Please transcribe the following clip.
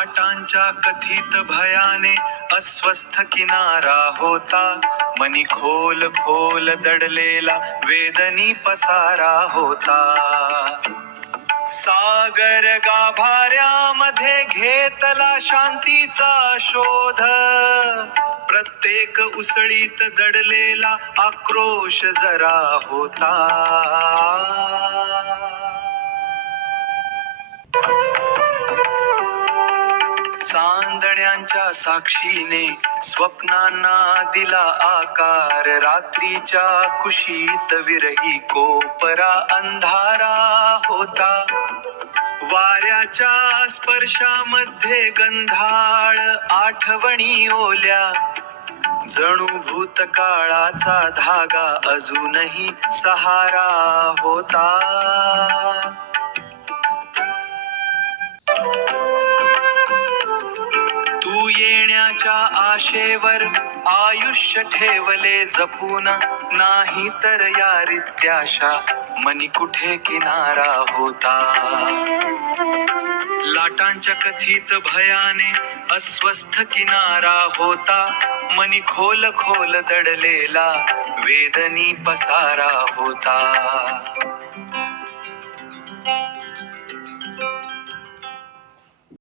लाटांच्या कथित भयाने अस्वस्थ किनारा होता. मनी खोल खोल दडलेला वेदनी पसारा होता. सागर गाभाऱ्यामध्ये घेतला शांतीचा शोध. प्रत्येक उसळीत दडलेला आक्रोश जरा होता. चांदण्यांच्या साक्षीने स्वप्नांना दिला आकार. रात्रीच्या कुशीत विरही कोपरा अंधारा होता. वाऱ्याच्या स्पर्शामध्ये गंधाळ आठवणी ओल्या. जणू भूतकाळाचा धागा अजूनही सहारा होता. तू येण्याच्या आशेवर आयुष्य ठेवले जपून. नाही तर या रित्याशा मनी कुठे किनारा होता. लाटांच्या कथित भयाने अस्वस्थ किनारा होता. मनी खोल खोल दडलेला वेदनी पसारा होता.